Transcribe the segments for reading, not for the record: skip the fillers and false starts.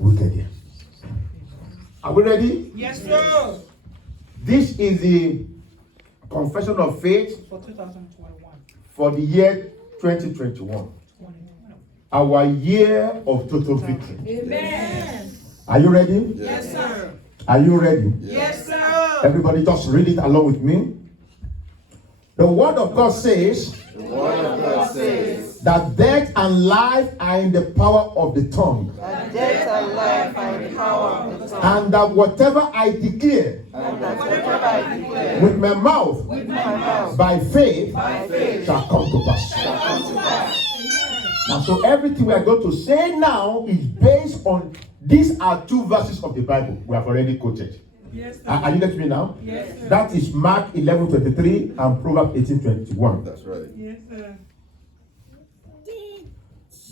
we'll get there. Are we ready? Yes, sir. This is the confession of faith For 2021. for the year 2021. Our year of total victory. Amen. Are you ready? Yes, sir. Are you ready? Yes, sir. Everybody just read it along with me. The word of God says that death and life are in the power of the tongue. And death and life are in the power of the tongue. And that whatever I declare And that whatever I declare with my mouth with my mouth by faith by faith shall come to pass. shall come to pass. And so everything we are going to say now is based on these are two verses of the Bible we have already quoted. Yes, sir. Are you getting me now? Yes, sir. That is Mark 11:23 and Proverbs 18:21. That's right. Yes, sir.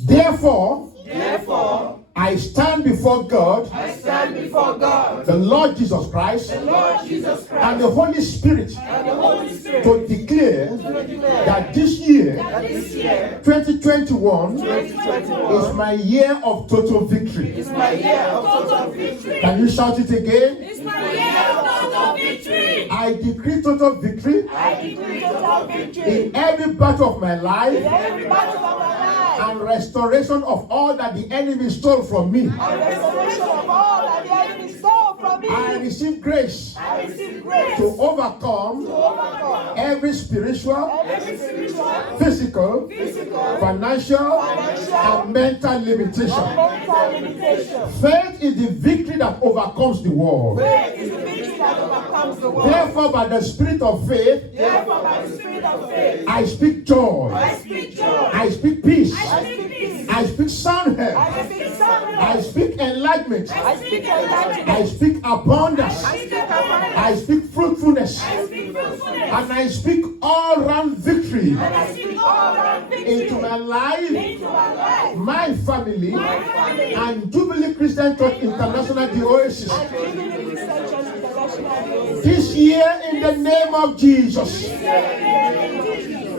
Therefore, Therefore, I stand before God, I stand before God, the Lord Jesus Christ, the Lord Jesus and Christ, the Holy Spirit and the Holy Spirit, to declare to declare that this year, that this year, 2021, 2021, is my year of total victory. is my year of total victory. Can you shout it again? It's my year of total victory. I decree total victory I decree total victory in every battle of my in life every battle of my life, and restoration of all that the enemy stole from me. and restoration of all that the enemy stole from me. I receive grace I receive grace to overcome to overcome every spiritual, every spiritual, physical, physical, financial, and mental limitation. mental limitation. Faith is the victory that overcomes the world. Faith is the victory that overcomes the world. Therefore, by the spirit of faith, Therefore, by the spirit of faith, I speak joy. I speak joy. I speak peace. I speak peace. I speak sound health. I speak sound I health. speak enlightenment. I speak enlightenment. I speak abundance. I speak abundance. I speak fruitfulness. I speak fruitfulness. And I speak all-round victory And I speak all around victory into my life, into my life, my family, my family, and Jubilee Christian Church International, the Oasis. and Jubilee Christian Church International. This year, in the name of Jesus.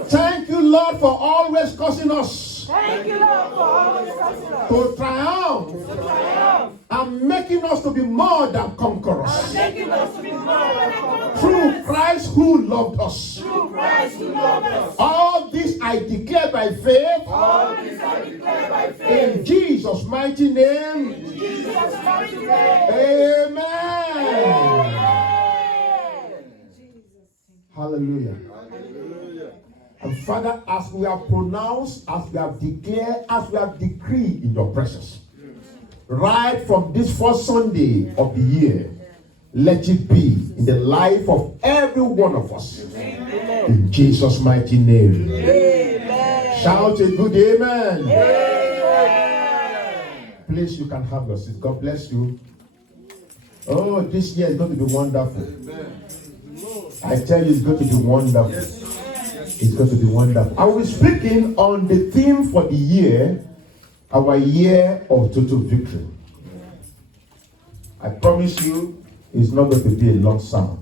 Thank you, Lord, for always causing us Thank you, Lord, for always blessing us. to triumph To triumph, and making us to be more than conquerors making us to be more than conquerors. through Christ who loved us. Through Christ who loved us. All this I declare by faith All this I declare by faith. in Jesus' mighty name. In Jesus' mighty name. Amen. Hallelujah. And Father, as we have pronounced, as we have declared, as we have decreed in your presence, right from this first Sunday of the year, let it be in the life of every one of us. In Jesus' mighty name. Amen. Shout a good amen. Amen. Please, you can have your seat. God bless you. Oh, this year is going to be wonderful. I tell you, it's going to be wonderful. It's going to be wonderful. I will be speaking on the theme for the year, our year of total victory. I promise you, it's not going to be a long sermon.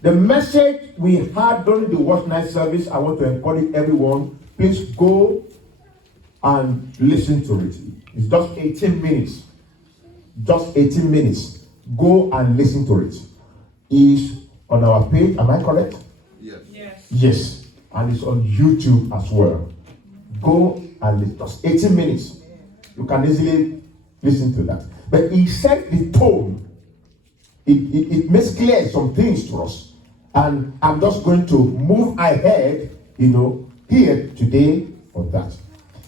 The message we had during the watch night service, I want to encourage everyone, please go and listen to it. It's just 18 minutes. Just 18 minutes. Go and listen to it. It's on our page. Am I correct? Yes. Yes. Yes. And it's on YouTube as well. Go and listen. Just 18 minutes. You can easily listen to that. But he set the tone. It makes clear some things to us. And I'm just going to move ahead, here today for that.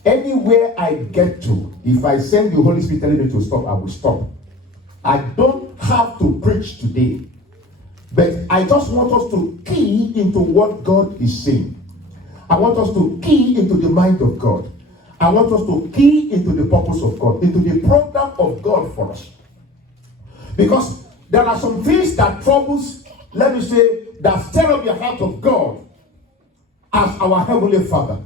Anywhere I get to, if I send the Holy Spirit telling me to stop, I will stop. I don't have to preach today. But I just want us to key into what God is saying. I want us to key into the mind of God. I want us to key into the purpose of God, into the program of God for us. Because there are some things that troubles, let me say, that stir up the heart of God as our Heavenly Father.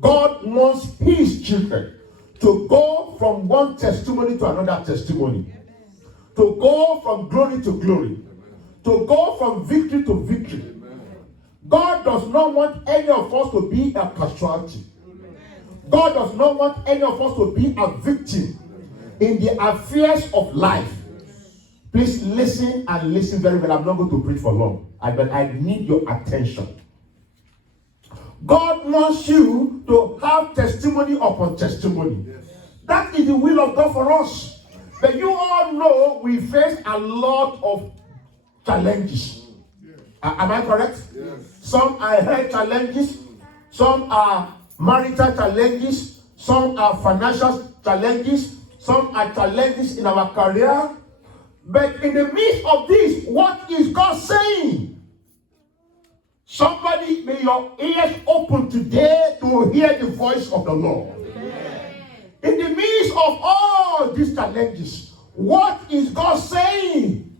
God wants His children to go from one testimony to another testimony. To go from glory to glory. To go from victory to victory. God does not want any of us to be a casualty. God does not want any of us to be a victim. in the affairs of life. Please listen and listen very well. I'm not going to preach for long, but I need your attention. God wants you to have testimony upon testimony. That is the will of God for us. But you all know we face a lot of challenges. Am I correct? Yes. Some are health challenges, some are marital challenges, some are financial challenges, some are challenges in our career. But in the midst of this, what is God saying? Somebody, may your ears open today to hear the voice of the Lord. Amen. In the midst of all these challenges, what is God saying?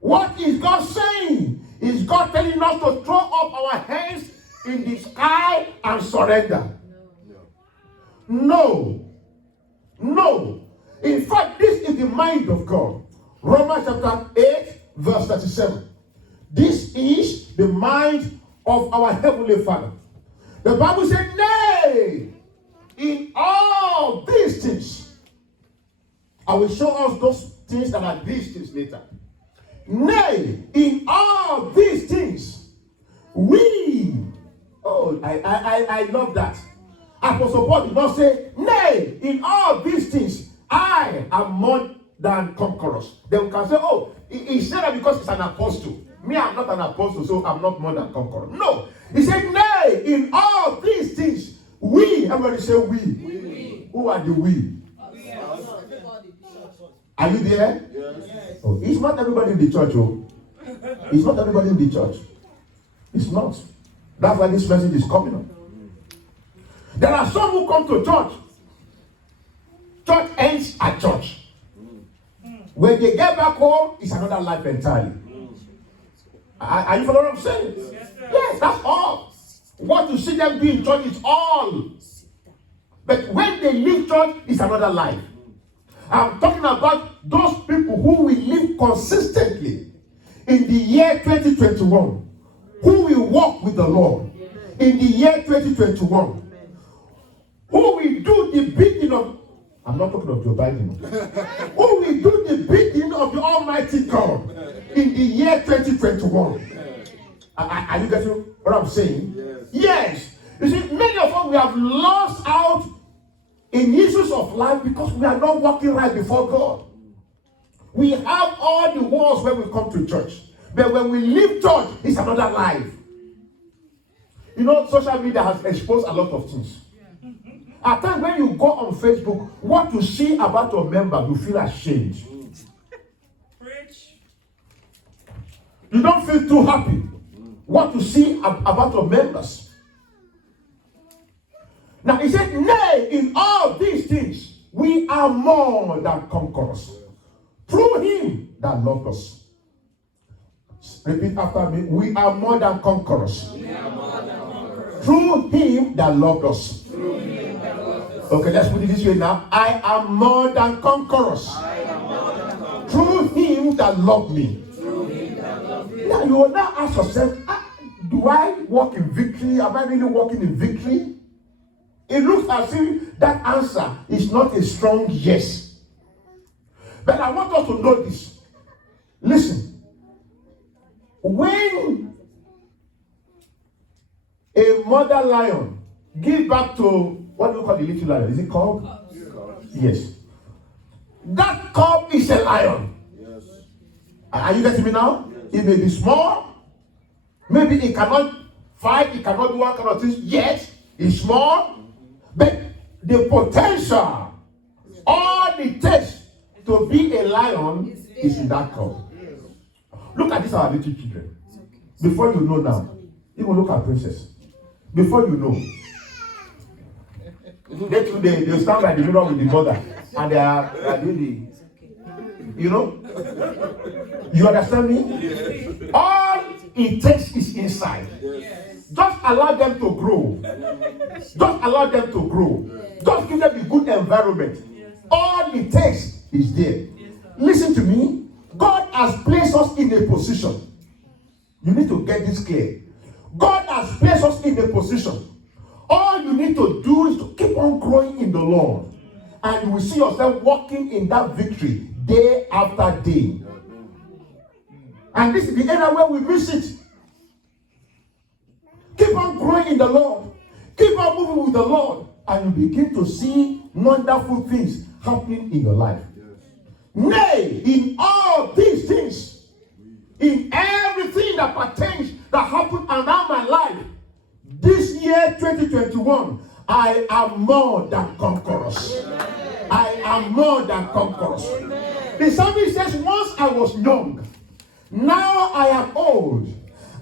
What is God saying? Is God telling us to throw up our hands in the sky and surrender? No. No. In fact, this is the mind of God. Romans chapter 8, verse 37. This is the mind of our Heavenly Father. The Bible said, nay, in all these things. I will show us those things that are these things later. Nay, in all these things, we. Oh, I love that. Apostle Paul did not say, nay, in all these things, I am more than conquerors. Then we can say, oh, he said that because he's an apostle. Me, I'm not an apostle, so I'm not more than conqueror. No. He said, nay, in all these things, we. Everybody say we. We. Who are the we? Are you there? Yes. Oh, it's not everybody in the church, oh. It's not everybody in the church. It's not. That's why this message is coming up. There are some who come to church. Church ends at church. When they get back home, it's another life entirely. Are you following what I'm saying? Yes, that's all. What you see them do in church is all. But when they leave church, it's another life. I'm talking about those people who will live consistently in the year 2021, who will walk with the Lord in the year 2021, who will do the bidding of, I'm not talking of Joe Biden, who will do the bidding of the Almighty God in the year 2021. Are you getting what I'm saying? Yes. You see, many of us, we have lost out in issues of life because we are not walking right before God. We have all the walls when we come to church. But when we leave church, it's another life. You know, social media has exposed a lot of things. At times when you go on Facebook, what you see about your member, you feel ashamed. Preach. You don't feel too happy. What you see about your members. Now he said, nay, in all these things, we are more than conquerors. Through him that loved us. Repeat after me. We are more than conquerors. We are more than conquerors. Through him that loved us. Through him that loved us. Okay, let's put it this way now. I am more than conquerors. I am more than conquerors. Through him that loved me. Through him that loved me. Now you will now ask yourself, do I walk in victory? Am I really walking in victory? It looks as if that answer is not a strong yes. But I want us to know this. Listen. When a mother lion gives back to, what do you call the little lion? Is it called? Yes. That cub is a lion. Yes. Are you getting me now? Yes. It may be small. Maybe it cannot fight. It cannot do all kind of things yet. It's small. But the potential, all it takes to be a lion is in that cub. Look at this, our little children. Before you know now, even look at Princess. Before you know, they stand by the mirror with the mother and they are doing the, you know? You understand me? All it takes is inside. Just allow them to grow. Just allow them to grow. Just give them a good environment. All it takes is there. Listen to me. God has placed us in a position. You need to get this clear. God has placed us in a position. All you need to do is to keep on growing in the Lord. and you will see yourself walking in that victory day after day. And this is the area where we miss it. Keep on growing in the Lord. Keep on moving with the Lord. And you begin to see wonderful things happening in your life. Nay, in all these things, in everything that pertains, that happened around my life, this year 2021, I am more than conquerors. Amen. I am more than conquerors. Amen. The psalmist says, once I was young, now I am old.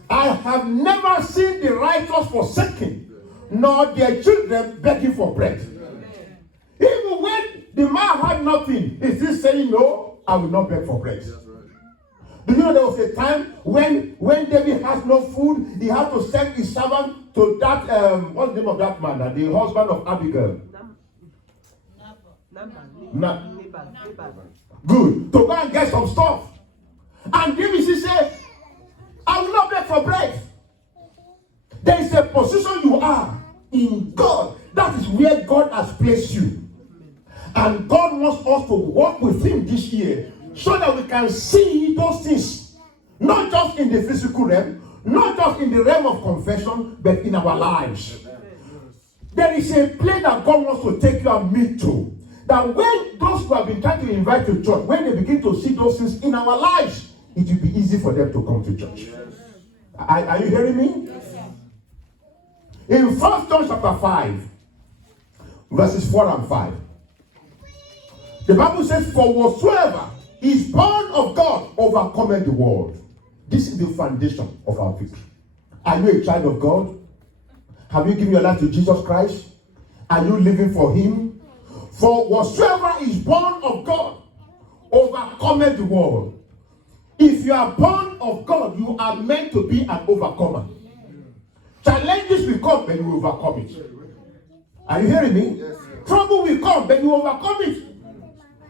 I have never seen the righteous forsaken, nor their children begging for bread. Amen. Even when the man had nothing, he still saying, no, I will not beg for bread. Do you know there was a time when David has no food, he had to send his servant to that, what's the name of that man, the husband of Abigail? Good. To go and get some stuff. And David said, I will not beg for bread. There is a position you are in God. That is where God has placed you. And God wants us to walk with him this year so that we can see those things. Not just in the physical realm, not just in the realm of confession, but in our lives. There is a place that God wants to take you and me to. That when those who have been trying to invite to church, when they begin to see those things in our lives, it will be easy for them to come to church. Are you hearing me? Yes, sir. In 1 John chapter 5, verses 4 and 5, the Bible says, for whatsoever is born of God overcometh the world. This is the foundation of our victory. Are you a child of God? Have you given your life to Jesus Christ? Are you living for him? For whatsoever is born of God overcometh the world. If you are born of God, you are meant to be an overcomer. Challenges will come, but you will overcome it. Are you hearing me? Yes, trouble will come, but you overcome it.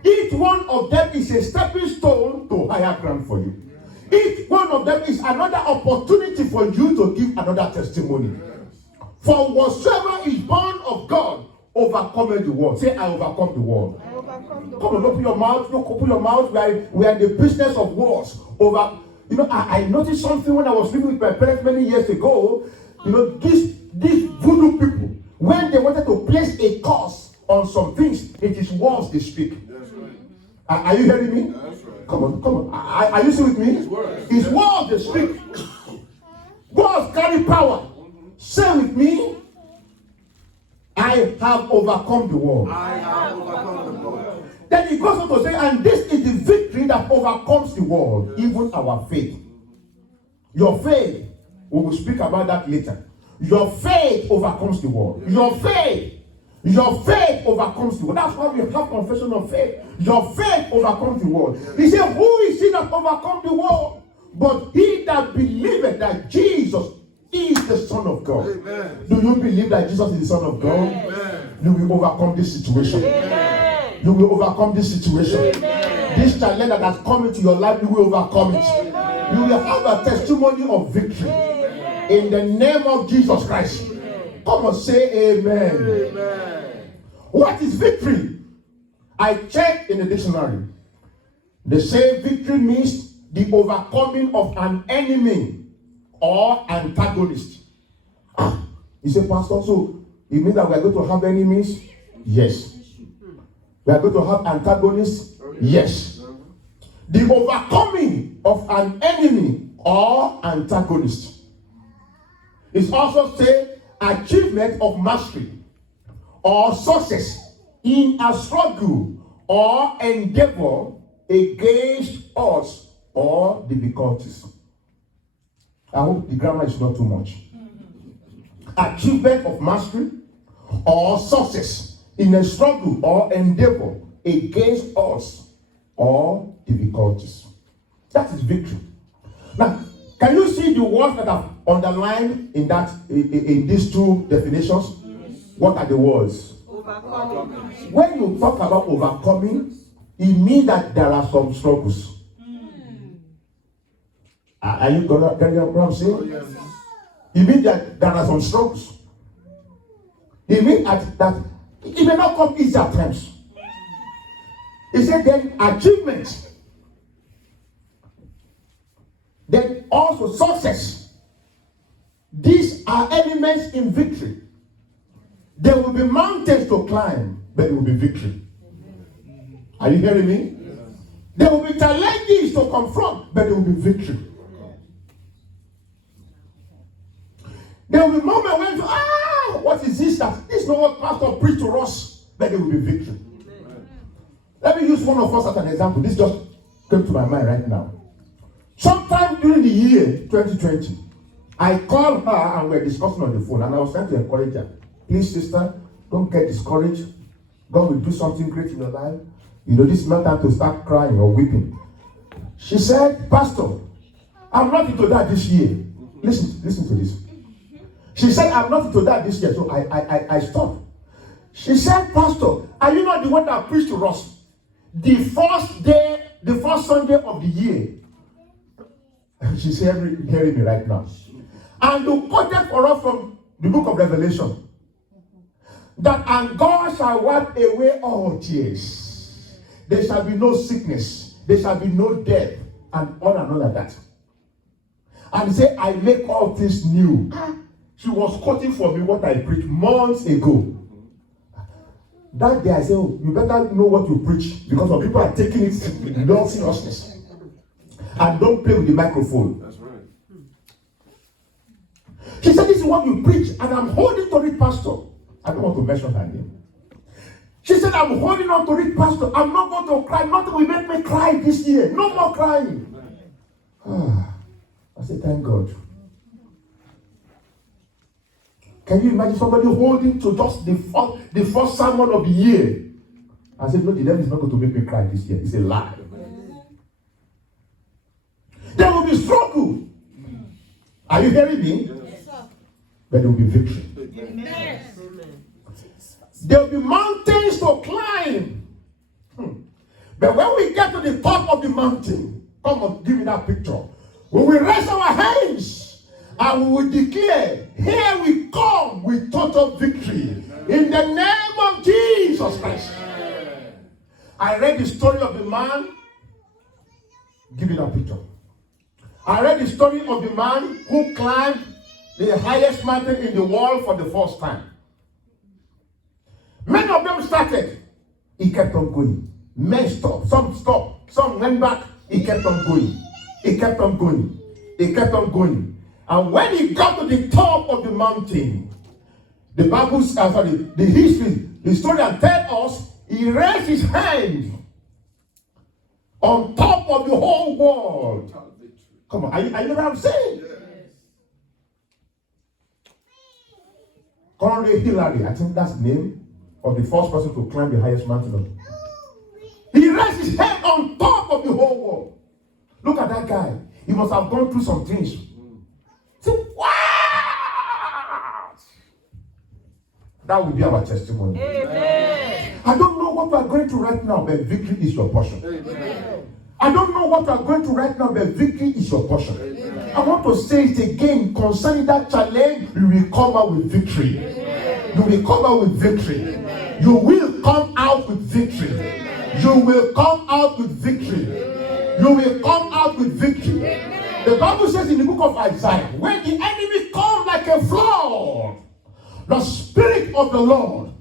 Each one of them is a stepping stone to higher ground for you. Each one of them is another opportunity for you to give another testimony. For whatsoever is born of God overcometh the world. Say, I overcome the world. I overcome the world. Come on, open your mouth. Look, open your mouth. We are in the business of wars. Over. You know, I noticed something when I was living with my parents many years ago. You know, these voodoo people, when they wanted to place a curse on some things, it is words they speak. Are you hearing me? Right. Come on. Are you still with me? It's words they speak. Words carry power. Say with me, I have overcome the world. I have overcome the world. Then he goes on to say, and this is the victory that overcomes the world, even our faith. Your faith, we will speak about that later. Your faith overcomes the world. Your faith overcomes the world. That's why we have confession of faith. Your faith overcomes the world. He said, who is he that overcomes the world? But he that believeth that Jesus is the Son of God. Amen. Do you believe that Jesus is the Son of God? Amen. You will overcome this situation. Amen. You will overcome this situation. Amen. This challenge that has come into your life, you will overcome it. Amen. You will have a testimony of victory. Amen. In the name of Jesus Christ. Amen. Come on, say amen. Amen. What is victory? I checked in the dictionary. They say victory means the overcoming of an enemy or antagonist. You say, Pastor, so it means that we are going to have enemies? Yes. We are going to have antagonists? Yes. The overcoming of an enemy or antagonist. It's also say achievement of mastery or success in a struggle or endeavor against us or difficulties. I hope the grammar is not too much. Achievement of mastery or success in a struggle or endeavor against us or difficulties. That is victory. Now, can you see the words that are underlined in these two definitions? What are the words? Overcoming. When you talk about overcoming, it means that there are some struggles. Are you getting what I'm saying? Oh, yes. It means that there are some struggles. It means that it may not come easy at times. He said, then achievement. Then also success. These are elements in victory. There will be mountains to climb, but it will be victory. Are you hearing me? Yes. There will be challenges to confront, but there will be victory. There will be moments when you, what is this? This is not what pastor preached to us, but there will be victory. Amen. Let me use one of us as an example. This just came to my mind right now. Sometime during the year 2020, I called her and we were discussing on the phone, and I was trying to encourage her. Please, sister, don't get discouraged. God will do something great in your life. You know, this is not time to start crying or weeping. She said, Pastor, I'm not into that this year. Listen to this. She said, I'm not into that this year. So I stopped. She said, Pastor, are you not the one that preached to us the first Sunday of the year? She's hearing me right now. And you quoted for us from the book of Revelation that, and God shall wipe away all tears. There shall be no sickness. There shall be no death. And on and on like that. And say, I make all things new. She was quoting for me what I preached months ago. That day I said, oh, you better know what you preach, because some people are taking it in all seriousness. And don't play with the microphone. That's right. She said, this is what you preach, and I'm holding to it, Pastor. I don't want to mention her name. She said, I'm holding on to it, Pastor. I'm not going to cry. Nothing will make me cry this year. No more crying. I said, thank God. Can you imagine somebody holding to just the first sermon of the year? I said, no, the devil is not going to make me cry this year. It's a lie. There will be struggle. Are you hearing me? Yes, sir. But there will be victory. Amen. There will be mountains to climb. But when we get to the top of the mountain, come on, give me that picture. We will raise our hands and we will declare, here we come with total victory. In the name of Jesus Christ. I read the story of the man. Give me that picture. I read the story of the man who climbed the highest mountain in the world for the first time. Many of them started. He kept on going. Men stopped. Some stopped. Some went back. He kept on going. He kept on going. He kept on going. And when he got to the top of the mountain, the Bible, the history, the historian tells us, he raised his hand on top of the whole world. Come on, are you know what I'm saying? Yes. Conrad Hillary, I think that's the name of the first person to climb the highest mountain. He raised his head on top of the whole world. Look at that guy. He must have gone through some things. Say, what? That will be our testimony. Amen. I don't know what we are going through right now, but victory is your portion. Amen. I don't know what you are going through right now, but victory is your portion. Amen. I want to say it again concerning that challenge. You will come out with victory. Amen. You will come out with victory. Amen. You will come out with victory. Amen. You will come out with victory. Amen. You will come out with victory. Amen. The Bible says in the book of Isaiah, when the enemy comes like a flood, the Spirit of the Lord,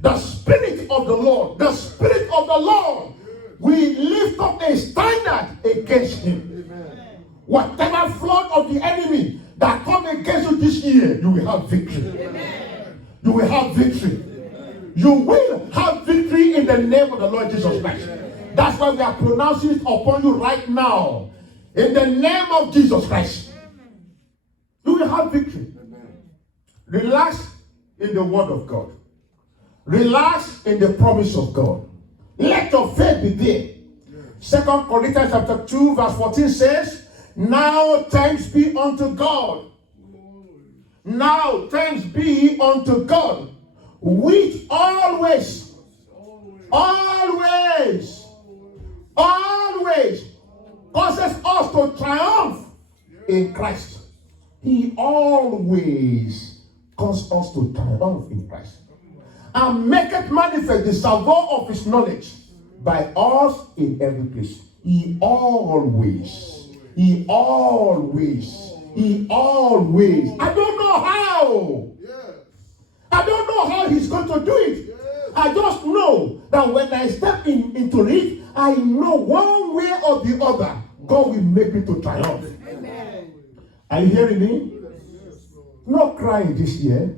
the Spirit of the Lord, the Spirit of the Lord, we lift up a standard against him. Amen. Whatever flood of the enemy that come against you this year, you will have victory. Amen. You will have victory. Amen. You will have victory in the name of the Lord Jesus Christ. Amen. That's why we are pronouncing it upon you right now. In the name of Jesus Christ. You will have victory. Amen. Relax in the word of God. Relax in the promise of God. Let your faith be there. 2 Corinthians chapter 2 verse 14 says, now thanks be unto God. Now thanks be unto God, which always causes us to triumph in Christ. He always causes us to triumph in Christ. And make it manifest the savour of his knowledge by us in every place. He always. I don't know how. I don't know how he's going to do it. I just know that when I step into it, I know one way or the other, God will make me to triumph. Amen. Are you hearing me? No crying this year.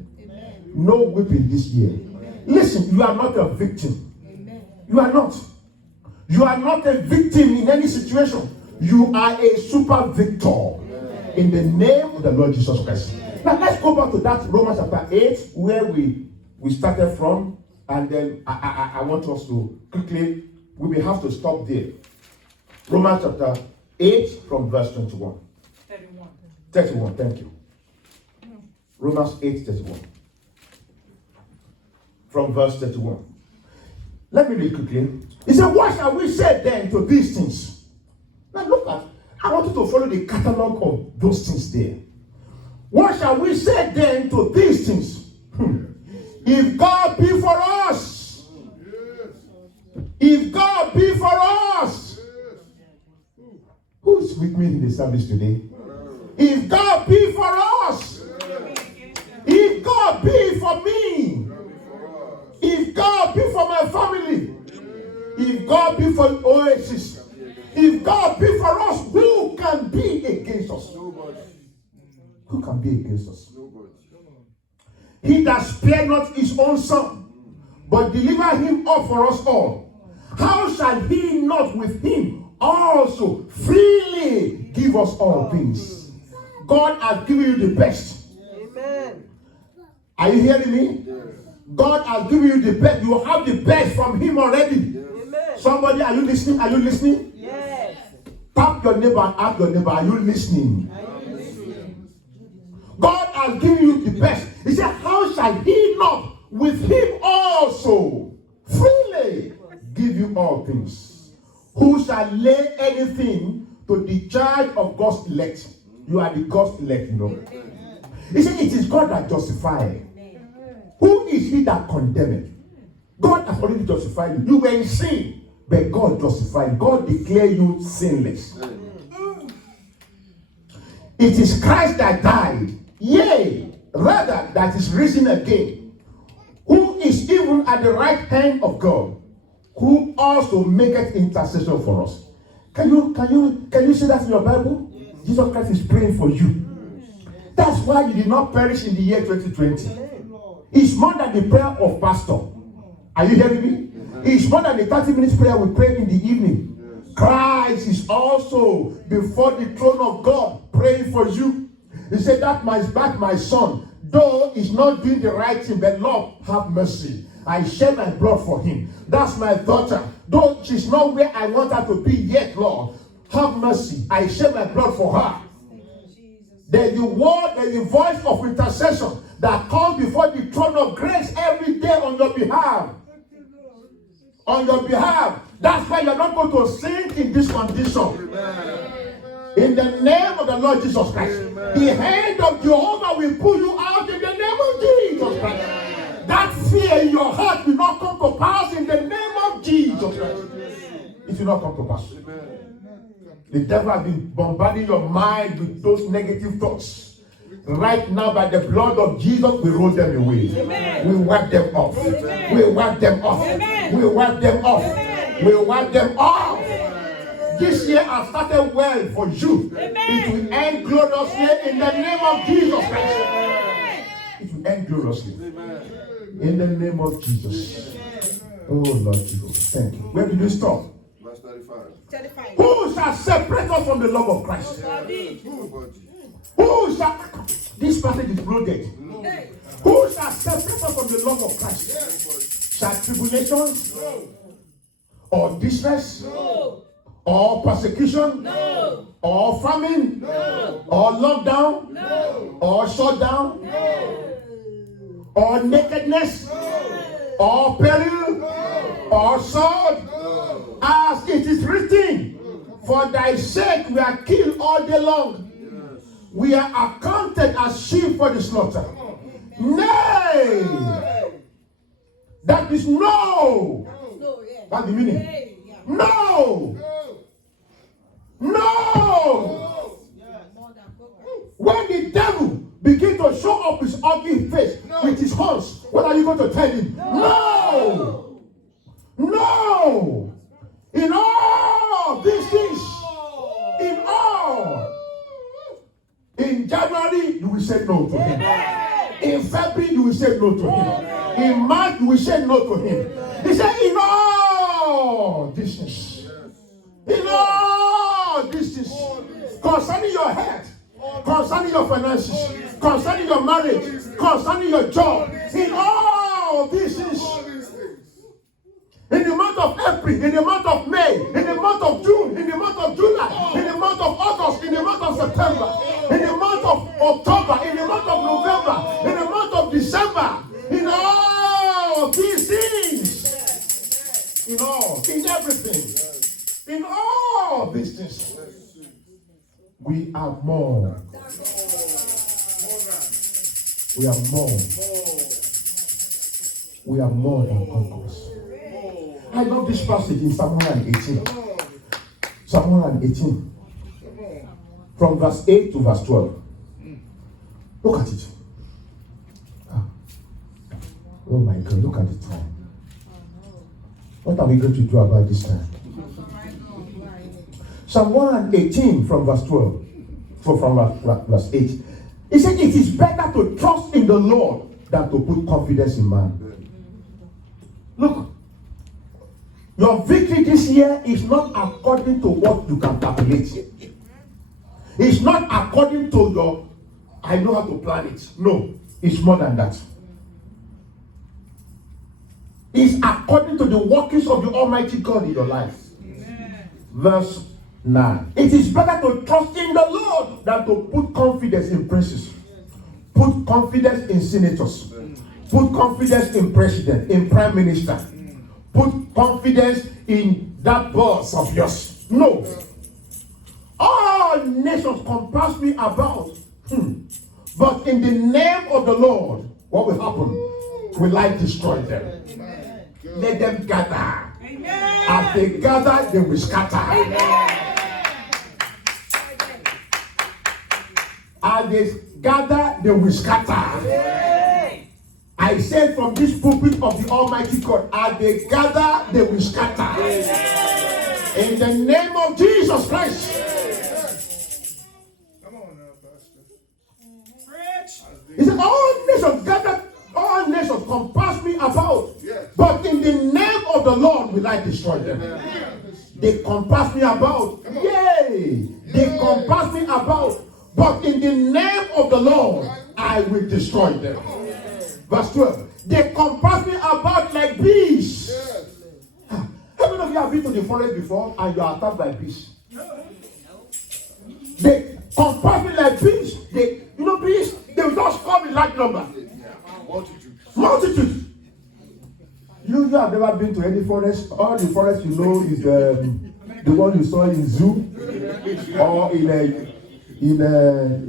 No weeping this year. Listen, you are not a victim. You are not. You are not a victim in any situation. You are a super victor in the name of the Lord Jesus Christ. Now let's go back to that Romans chapter 8 where we started from, and then I want us to quickly, we may have to stop there. Romans chapter 8 from verse 21. 31, thank you. Romans 8:31. From verse 31. Let me read quickly. He said, what shall we say then to these things? Now look at, I want you to follow the catalog of those things there. What shall we say then to these things? If God be for us, if God be for us, who's with me in the service today? If God be for us, if God be for me, if God be for my family, if God be for Oasis, if God be for us, who can be against us? Who can be against us? He that spared not his own son, but delivered him up for us all, how shall he not with him also freely give us all things? God has given you the best. Amen. Are you hearing me? God has given you the best. You have the best from him already. Amen. Somebody, are you listening? Are you listening? Yes. Tap your neighbor and ask your neighbor, are you listening? God has given you the best. He said, how shall he not with him also freely give you all things? Who shall lay anything to the charge of God's elect? You are the God's elect, you know. He said, it is God that justifies. Who is he that condemneth? God has already justified you. You were in sin, but God justified you. God declared you sinless. It is Christ that died, yea, rather that is risen again, who is even at the right hand of God, who also maketh intercession for us. Can you see that in your Bible? Jesus Christ is praying for you. That's why you did not perish in the year 2020. It's more than the prayer of pastor. Are you hearing me? It's more than the 30 minutes prayer we pray in the evening. Christ is also before the throne of God praying for you. He said, that my son, though he's not doing the right thing, but Lord, have mercy. I shed my blood for him. That's my daughter. Though she's not where I want her to be yet, Lord, have mercy. I shed my blood for her. There's the word, there's the voice of intercession that comes before the throne of grace every day on your behalf. On your behalf. That's why you're not going to sink in this condition. In the name of the Lord Jesus Christ. The hand of Jehovah will pull you out in the name of Jesus Christ. That fear in your heart will not come to pass in the name of Jesus Christ. It will not come to pass. The devil has been bombarding your mind with those negative thoughts. Right now, by the blood of Jesus, we roll them away. Amen. We wipe them off. Amen. We wipe them off. Amen. We wipe them off. Amen. We wipe them off. Amen. This year has started well for you. Amen. It will end gloriously in the name of Jesus Christ. Amen. It will end gloriously. Amen. In the name of Jesus. Oh Lord Jesus, thank you. Where did we stop? Verse 35. Who shall separate us from the love of Christ? Who shall, this passage is loaded. Who shall separate us from the love of Christ? Shall tribulations? Or distress? Or persecution? Or famine? Or lockdown? Or shutdown? Or nakedness? Or peril? Or sword? As it is written, for thy sake we are killed all day long. We are accounted as sheep for the slaughter. Nay! That is no! That's the meaning. No. No. When the devil begin to show up his ugly face with his horns, what are you going to tell him? No. No. In all these things, in all, in January, you will say no to him. In February, you will say no to him. In March, you will say no to him. He said, in all these things, in all these things, concerning your health, concerning your finances, concerning your marriage, concerning your job, in all these things, in the month of April, in the month of May, in the month of June, in the month of July, in the month of August, in the month of September, in the month of October, in the month of November, in the month of December, in all these things, in all, in everything, in all these things, we are more. We are more. We are more than conquerors. I love this passage in Psalm 118. Psalm 118. From verse 8 to verse 12. Look at it. Oh my God, look at the time. What are we going to do about this time? Psalm 118 from verse 12. From verse 8. He said, it is better to trust in the Lord than to put confidence in man. Look. Your victory this year is not according to what you can calculate. It's not according to your, I know how to plan it. No, it's more than that. It's according to the workings of the Almighty God in your life. Amen. Verse 9. It is better to trust in the Lord than to put confidence in princes. Put confidence in senators. Put confidence in president, in prime minister. Put confidence in that boss of yours. No. All nations compass me about. But in the name of the Lord, what will happen? Will I destroy them? Let them gather. Amen. As they gather, they will scatter. Amen. As they gather, they will scatter. Amen. I said from this pulpit of the Almighty God, as they gather, they will scatter. Amen. In the name of Jesus Christ. Come on now, Pastor. He said, all nations gather, all nations compass me about. Yes. But in the name of the Lord will I destroy them. Amen. They compass me about. Yay! They compass me about. But in the name of the Lord, I will destroy them. Verse 12. They compass me about like bees. Yes. How many of you have been to the forest before and you are attacked by bees? They compass me like bees. Bees, they will just come in large number. Multitude. You have never been to any forest. All the forest you know is the one you saw in zoo or in a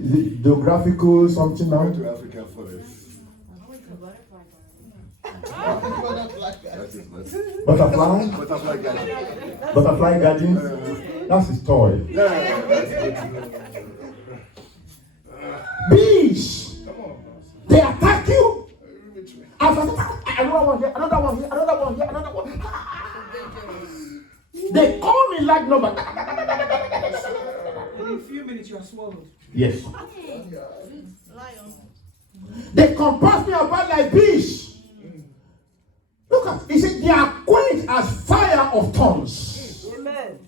geographical something now. African forest. Butterfly? Butterfly garden? That's his toy. Bees! They attack you! Another one here, another one here, another one here, another one. They call me like number. In a few minutes you are swallowed. Yes. They compass me about like bees. Look at, he said, they are quenched as fire of tongues. Amen.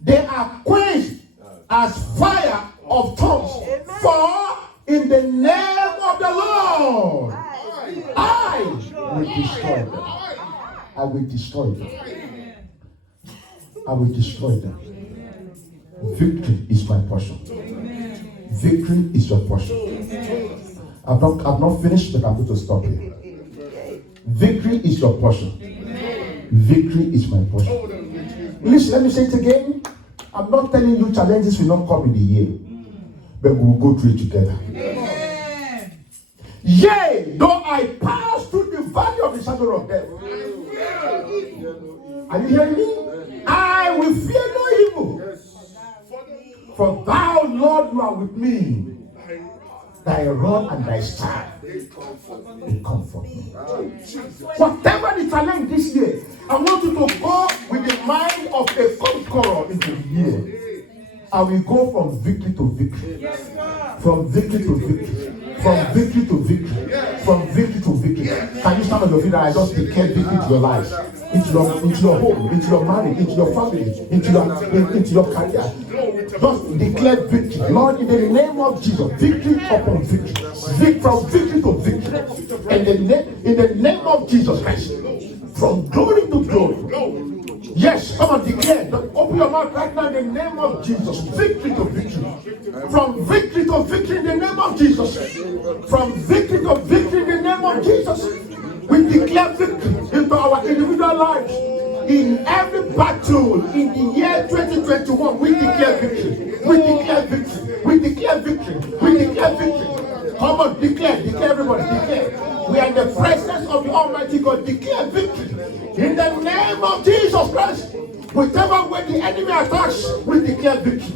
They are quenched as fire of tongues. Amen. For in the name of the Lord, I will destroy them. I will destroy them. I will destroy them. Victory is my portion. Victory is your portion. I've not finished, but I'm going to stop here. Victory is your portion. Victory is my portion. Listen, let me say it again. I'm not telling you challenges will not come in the year, but we will go through it together. Yea, though I pass through the valley of the shadow of death. Are you hearing me? I For thou, Lord, you are with me. Thy rod and thy staff, they comfort me. Whatever the challenge this year, I want you to go with the mind of a conqueror into the year. I will go from victory to victory. From victory to victory. From victory to victory. From victory to victory. Can you stand on your feet and I just declare victory to your lives? Into your home, into your marriage, into your family, into your career. Just declare victory. Lord, in the name of Jesus, victory upon victory. From victory to victory. In the name of Jesus Christ. From glory to glory. Yes, come on, declare. Open your mouth right now in the name of Jesus. Victory to victory. From victory to victory in the name of Jesus. From victory to victory in the name of Jesus. We declare victory into our individual lives. In every battle in the year 2021, we declare victory. We declare victory. We declare victory. We declare victory. Come on, declare everybody, declare. We are in the presence of the Almighty God. Declare victory. In the name of Jesus Christ. Whichever way the enemy attacks, we declare victory.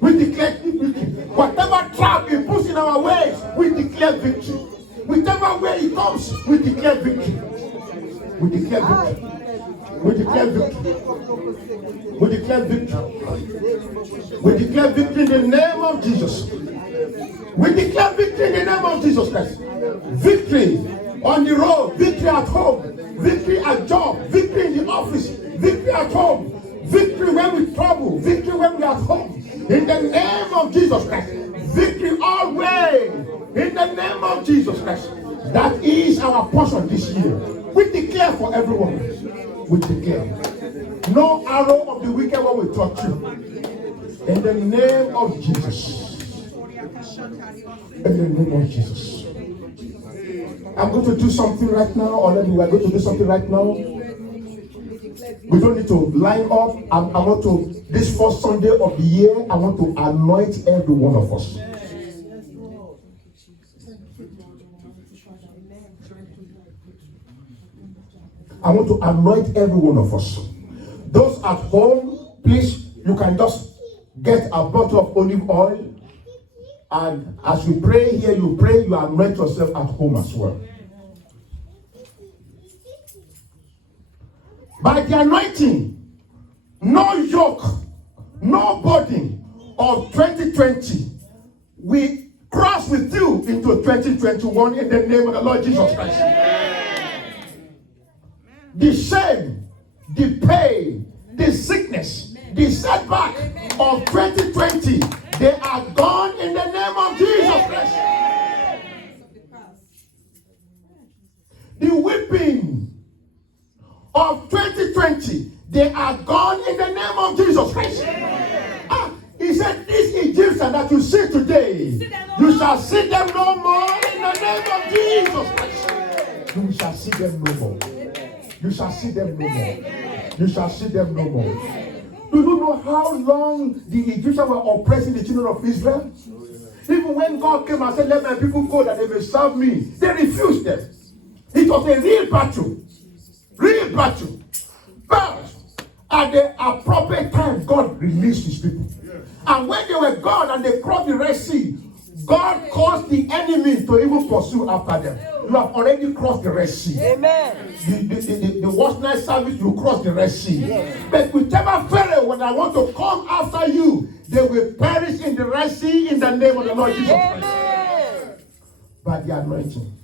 We declare victory. Whatever trap he puts in our ways, we declare victory. Whichever way he comes, we declare victory. We declare victory. We declare victory. We declare victory. We declare victory in the name of Jesus. We declare victory in the name of Jesus Christ. Victory on the road, victory at home, victory at job, victory in the office, victory at home, victory when we travel, victory when we are at home. In the name of Jesus Christ. Victory always. In the name of Jesus Christ. That is our portion this year. We declare for everyone. We declare. No arrow of the wicked one will touch you. In the name of Jesus. In the name of Jesus. I'm going to do something right now, or we are going to do something right now. We don't need to line up. I want to, this first Sunday of the year, I want to anoint every one of us. I want to anoint every one of us. Those at home, please, you can just get a bottle of olive oil. And as you pray here, you pray, you anoint yourself at home as well. By the anointing, no yoke, no burden of 2020, we cross with you into 2021 in the name of the Lord Jesus Christ. The shame, the pain, the sickness, the setback of 2020, they are gone in the name of Jesus Christ. The weeping of 2020, they are gone in the name of Jesus Christ. He said, these Egyptians that you see today, you shall see them no more in the name of Jesus Christ. You shall see them no more. You shall see them no more. You shall see them no more. Do you know how long the Egyptians were oppressing the children of Israel? Even when God came and said, let my people go that they may serve me, they refused them. It was a real battle. Real battle. But at the appropriate time, God released his people. And when they were gone and they crossed the Red Sea, God caused the enemy to even pursue after them. You have already crossed the Red Sea. Amen. The watch night service, you cross the Red Sea. Yes. But whichever Pharaoh, when I want to come after you, they will perish in the Red Sea in the name of the Lord Jesus Christ. By the anointing.